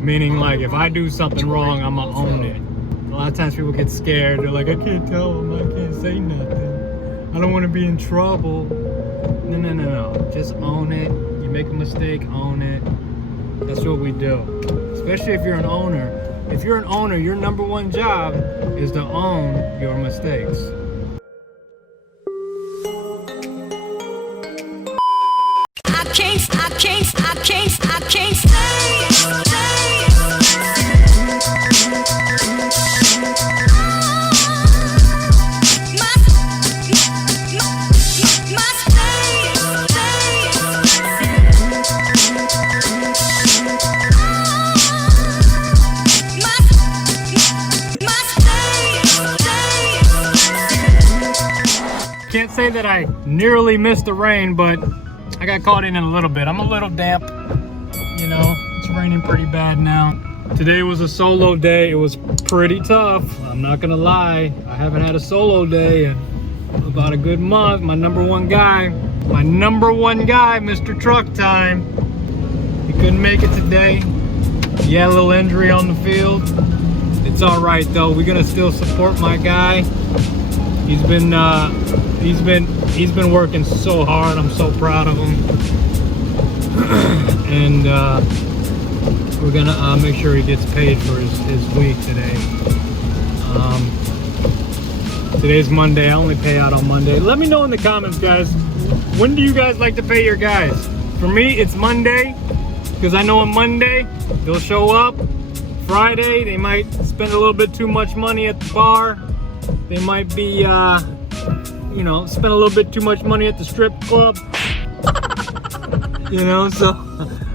Meaning, like, if I do something wrong, I'm gonna own it. A lot of times people get scared. They're like, I can't tell them, I can't say nothing. I don't want to be in trouble. No. Just own it. You make a mistake, own it. That's what we do. Especially if you're an owner. If you're an owner, your number one job is to own your mistakes. I can't stay. Can't say that I nearly missed the rain, but I got caught in it a little bit. I'm a little damp, you know, it's raining pretty bad now. Today was a solo day. It was pretty tough, I'm not gonna lie. I haven't had a solo day in about a good month. My number one guy, Mr. Truck Time, he couldn't make it today. He had a little injury on the field. It's all right though, we're gonna still support my guy. He's been working so hard. I'm so proud of him. And we're gonna make sure he gets paid for his week today. Today's Monday. I only pay out on Monday. Let me know in the comments, guys. When do you guys like to pay your guys? For me, it's Monday, because I know on Monday they'll show up. Friday, they might spend a little bit too much money at the bar. They might be, you know, spend a little bit too much money at the strip club. You know, so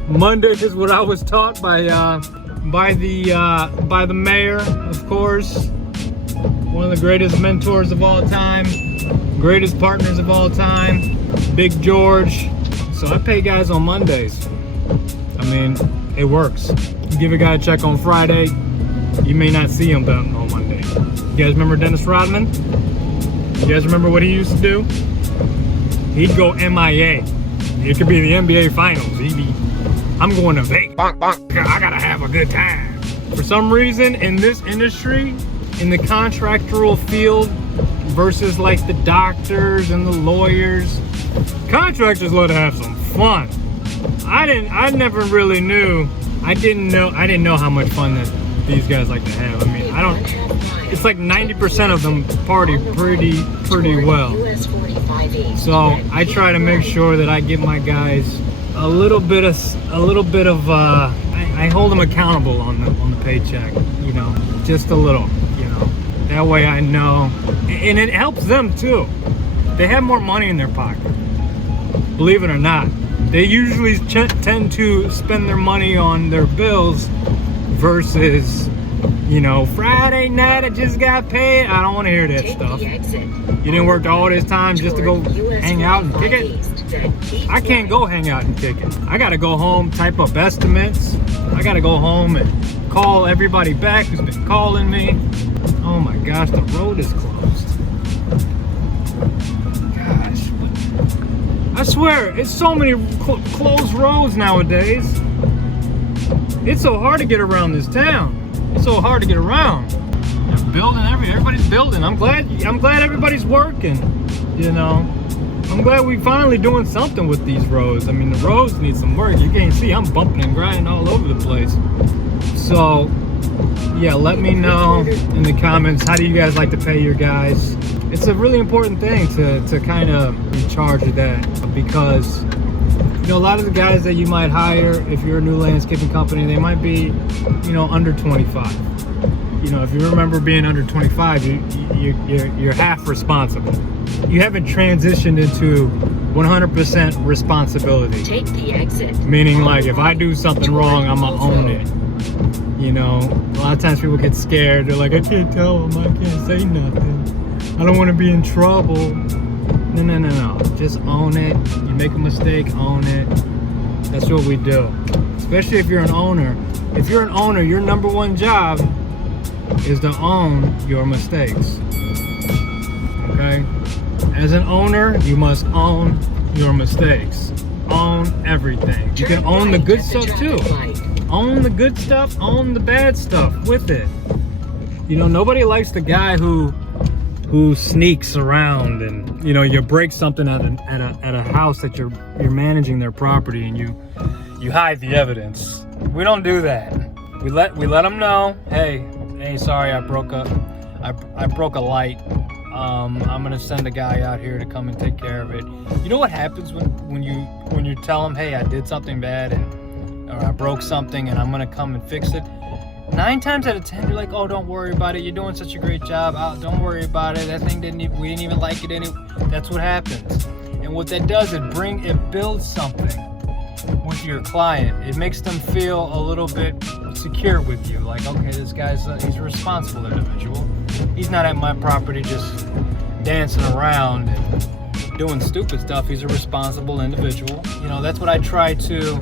Monday is what I was taught by the mayor, of course. One of the greatest mentors of all time, greatest partners of all time, Big George. So I pay guys on Mondays. I mean, it works. You give a guy a check on Friday, you may not see him on Monday. You guys remember Dennis Rodman? You guys remember what he used to do? He'd go MIA. It could be the NBA Finals. He'd be, I'm going to Vegas. I gotta have a good time. For some reason, in this industry, in the contractual field, versus like the doctors and the lawyers, contractors love to have some fun. I never really knew. I didn't know how much fun that these guys like to have. I mean, it's like 90% of them party pretty well. So I try to make sure that I give my guys a little bit of I hold them accountable on the paycheck, you know, just a little, you know. That way I know, and it helps them too. They have more money in their pocket, believe it or not. They usually tend to spend their money on their bills versus, you know, Friday night I just got paid. I don't want to hear that stuff. You didn't work all this time just to go hang out and kick it? I can't go hang out and kick it. I gotta go home, type up estimates. I gotta go home and call everybody back who's been calling me. Oh my gosh, the road is closed. Gosh, I swear, it's so many closed roads nowadays. It's so hard to get around this town. It's so hard to get around. They're building everybody's building. I'm glad everybody's working. You know, I'm glad we finally doing something with these roads. I mean, the roads need some work. You can't see, I'm bumping and grinding all over the place. So yeah, let me know in the comments, how do you guys like to pay your guys? It's a really important thing to kind of be charged with that, because you know, a lot of the guys that you might hire, if you're a new landscaping company, they might be, you know, under 25. You know, if you remember being under 25, you're half responsible. You haven't transitioned into 100% responsibility. Take the exit. Meaning, like, if I do something wrong, I'm gonna own it. You know, a lot of times people get scared. They're like, I can't tell them, I can't say nothing. I don't want to be in trouble. No. Just own it. You make a mistake, own it. That's what we do. Especially if you're an owner. If you're an owner, your number one job is to own your mistakes. Okay? As an owner, you must own your mistakes. Own everything. You can own the good stuff too. Own the good stuff, own the bad stuff with it. You know, nobody likes the guy who sneaks around and, you know, you break something at a house that you're managing their property and you hide the evidence. We don't do that. We let them know, hey, sorry, I broke a light. I'm gonna send a guy out here to come and take care of it. You know what happens when you tell them, hey, I did something bad or I broke something and I'm gonna come and fix it? 9 times out of 10, you're like, oh, don't worry about it. You're doing such a great job. Oh, don't worry about it. That thing we didn't even like it anyway. That's what happens. And what that does, it builds something with your client. It makes them feel a little bit secure with you. Like, okay, this guy's he's a responsible individual. He's not at my property just dancing around and doing stupid stuff. He's a responsible individual. You know, that's what I try to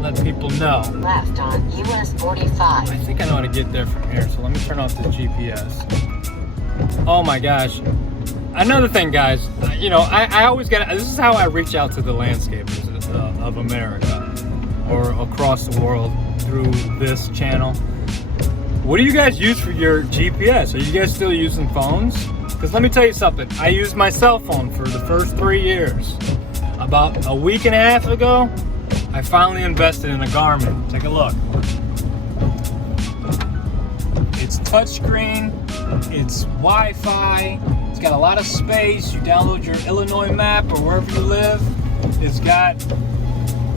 let people know. Left on US 45. I think I know how to get there from here, so let me turn off the GPS. Oh my gosh. Another thing, guys, you know, I always this is how I reach out to the landscapers of America or across the world through this channel. What do you guys use for your GPS? Are you guys still using phones? Because let me tell you something. I used my cell phone for the first 3 years. About a week and a half ago, I finally invested in a Garmin. Take a look. It's touchscreen, it's Wi-Fi, it's got a lot of space. You download your Illinois map or wherever you live.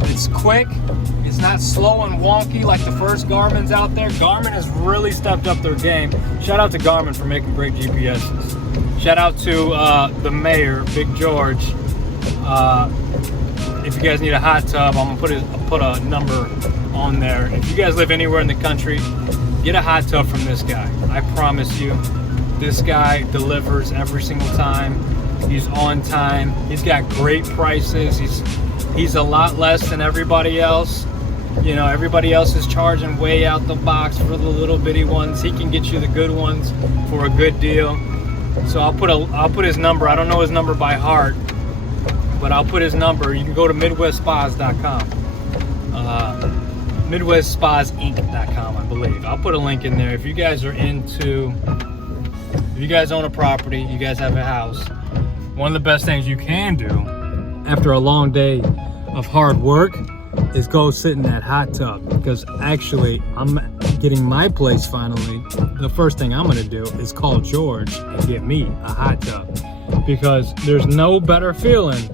It's quick, it's not slow and wonky like the first Garmin's out there. Garmin has really stepped up their game. Shout out to Garmin for making great GPSs. Shout out to the mayor, Big George. If you guys need a hot tub, I'm gonna put a number on there. If you guys live anywhere in the country, get a hot tub from this guy. I promise you, this guy delivers every single time. He's on time. He's got great prices. He's a lot less than everybody else. You know, everybody else is charging way out the box for the little bitty ones. He can get you the good ones for a good deal. So I'll put his number. I don't know his number by heart, but I'll put his number. You can go to MidwestSpas.com, MidwestSpasInc.com, I believe. I'll put a link in there. If you guys own a property, you guys have a house, one of the best things you can do after a long day of hard work is go sit in that hot tub. Because actually, I'm getting my place finally. The first thing I'm gonna do is call George and get me a hot tub. Because there's no better feeling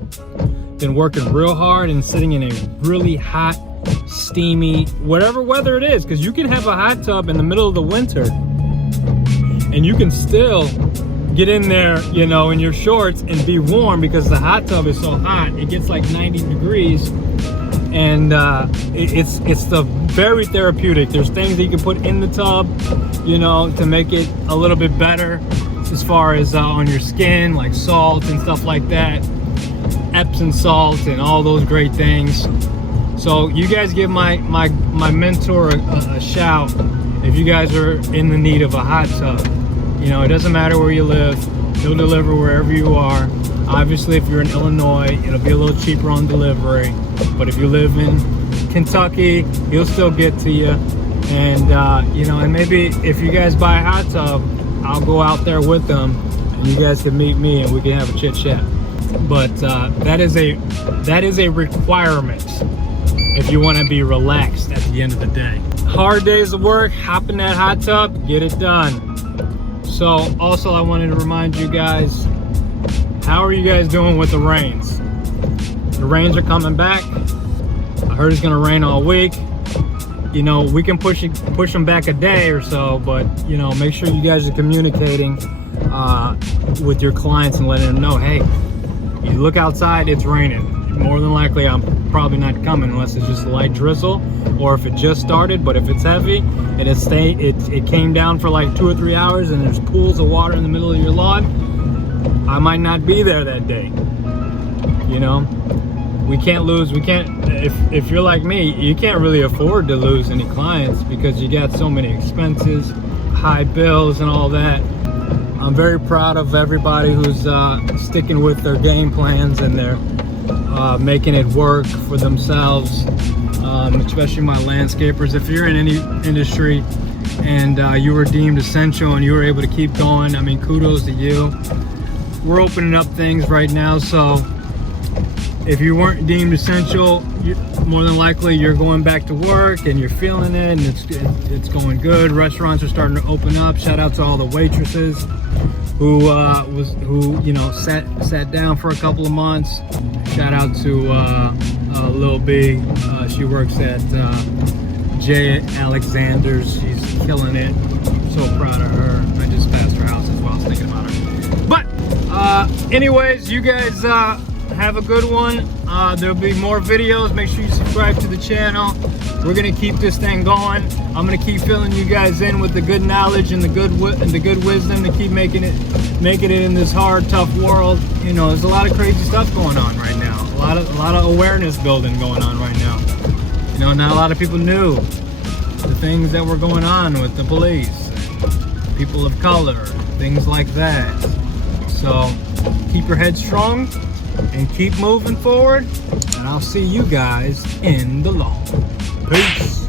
than working real hard and sitting in a really hot, steamy, whatever weather it is. Because you can have a hot tub in the middle of the winter and you can still get in there, you know, in your shorts and be warm because the hot tub is so hot. It gets like 90 degrees and it's very therapeutic. There's things that you can put in the tub, you know, to make it a little bit better as far as on your skin, like salt and stuff like that, Epsom salt and all those great things. So you guys give my mentor a shout if you guys are in the need of a hot tub. You know, it doesn't matter where you live, he'll deliver wherever you are. Obviously, if you're in Illinois, it'll be a little cheaper on delivery, but if you live in Kentucky, he'll still get to you. And you know, and maybe if you guys buy a hot tub, I'll go out there with them and you guys can meet me and we can have a chit chat. But that is a requirement if you want to be relaxed at the end of the day. Hard days of work, hop in that hot tub, get it done. So also I wanted to remind you guys, how are you guys doing with the rains? The rains are coming back. I heard it's gonna rain all week. You know, we can push them back a day or so, but you know, make sure you guys are communicating with your clients and letting them know, hey, you look outside, it's raining. More than likely, I'm probably not coming unless it's just a light drizzle, or if it just started. But if it's heavy and it came down for like 2 or 3 hours, and there's pools of water in the middle of your lawn, I might not be there that day. You know, we can't lose. We can't. If you're like me, you can't really afford to lose any clients because you got so many expenses, high bills, and all that. I'm very proud of everybody who's sticking with their game plans and they're making it work for themselves. especially my landscapers. If you're in any industry and you were deemed essential and you were able to keep going, I mean, kudos to you. We're opening up things right now, so if you weren't deemed essential, more than likely you're going back to work and you're feeling it, and it's going good. Restaurants are starting to open up. Shout out to all the waitresses who sat down for a couple of months. Shout out to Lil B. She works at J. Alexander's. She's killing it. I'm so proud of her. I just passed her house as well. I was thinking about her. But anyways, you guys have a good one. There'll be more videos. Make sure you subscribe to the channel. We're gonna keep this thing going. I'm gonna keep filling you guys in with the good knowledge and the good wisdom to keep making it in this hard, tough world. You know, there's a lot of crazy stuff going on right now. A lot of awareness building going on right now. You know, not a lot of people knew the things that were going on with the police, people of color, things like that. So keep your head strong and keep moving forward, and I'll see you guys in the long. Peace.